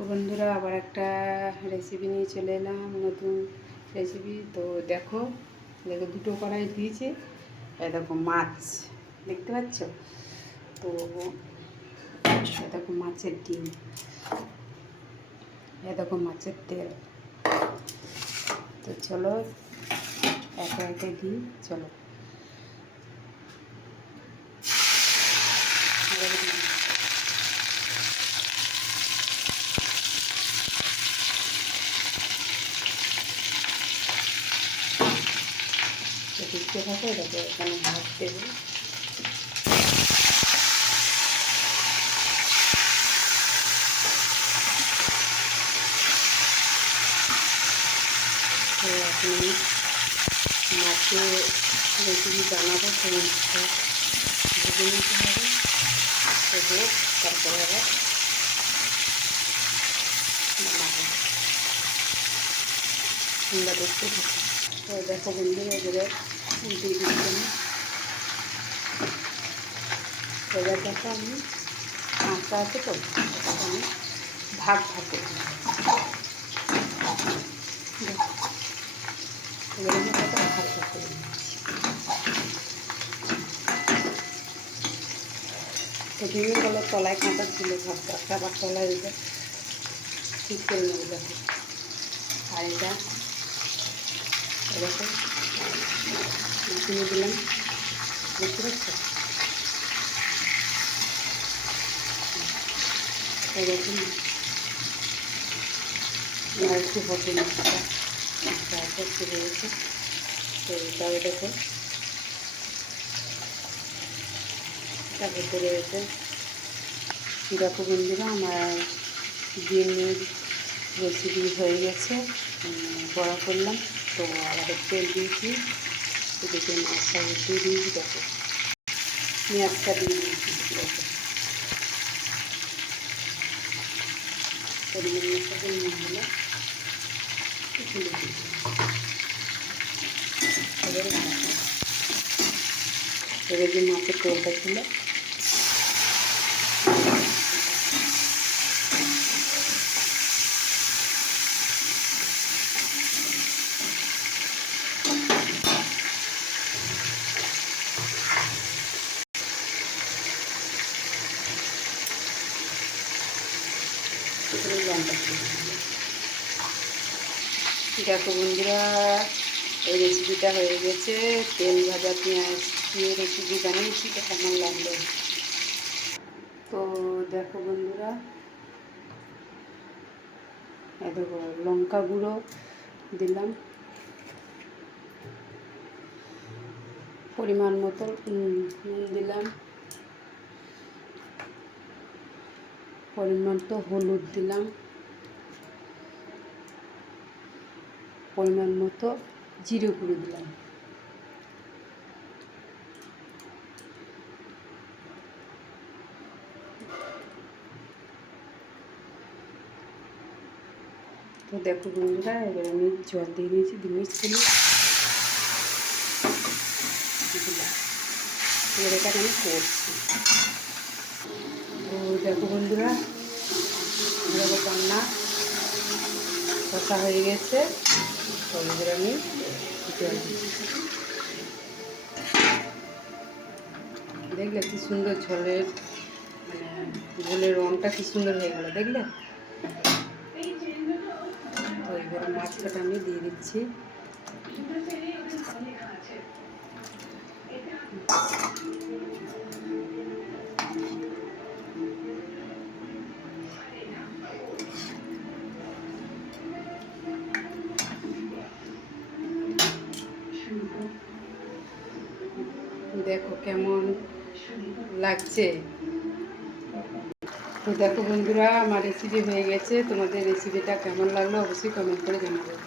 তো বন্ধুরা আবার একটা রেসিপি নিয়ে চলে এলাম, নতুন রেসিপি। তো দেখো দেখো দুটো কড়াই দিয়েছি, এই দেখো মাছ দেখতে পাচ্ছ। তো এই দেখো মাছের ডিম, এই দেখো মাছের তেল। তো চলো একে একে দিই, চলো। দেখতে থাকো, দেখো এখানে ভাত দেবো। তো এখন মাছের রেসিপি জানাবো, সেই মাছটা ভেজে নিতে হবে। সেগুলো তারপরে আবার বানাবো, তোমরা দেখতে থাকো। তো দেখো বন্ধুরা এবারে উল্টে দিচ্ছি আমি। এবার দেখো আমি মাছটা আছে, তো এটাকে আমি ভাগ ভাগ করে এবার আমি এটা ভাগ ভাগ করে নিচ্ছি। তো বিভিন্ন হলো তলায় কাঁটা ছিল, ভাতটা আবার তলায় এটা ঠিক করে নেবো। দেখো আর এটা এরকম কিনে দিলাম, দেখতে পাচ্ছ। এরকম আর একটু হতে মাছটা আছে চলে গেছে। তো এটাও দেখো এটা হতে রয়েছে। দেখো বন্ধুরা আমার ডিমের রেসিপি হয়ে গেছে, বড়া করলাম। তো আবার তেল দিয়েছি, এদিকে মাছটা দিয়ে দিয়েছি। দেখো পেঁয়াজটা দিয়ে দিয়েছি, দেখো পরিমাণ মতো নিয়ে হলো তুলে দিয়েছি। এবার যে মাছের তেলটা ছিল লঙ্কা। দেখো বন্ধুরা এই রেসিপিটা হয়ে গেছে, তেল ভাজা পেঁয়াজ দিয়ে রেসিপি বানিয়েছি। তো কেমন লাগলো? তো দেখো বন্ধুরা এই দেখো লঙ্কা গুঁড়ো দিলাম পরিমাণ মতো, দিলাম পরিমাণ মতো, হলুদ দিলাম পরিমাণ মতো, জিরে গুঁড়ো দিলাম। তো দেখো বন্ধুরা এবার আমি জল দিয়ে দিয়েছি, 2 মিনিট দিলাম। এবার এটা আমি করছি। তো দেখো বন্ধুরা দেখো রান্না কষা হয়ে গেছে। তো এবার আমি জল দিচ্ছি। দেখলে কি সুন্দর ঝোলের ঝোলের রঙটা কি সুন্দর হয়ে গেল, দেখলে? তো এবার মাছটা আমি দিয়ে দিচ্ছি। দেখো কেমন লাগছে। তো দেখো বন্ধুরা আমার রেসিপি হয়ে গেছে, তোমাদের রেসিপিটা কেমন লাগলো অবশ্যই কমেন্ট করে জানাবে।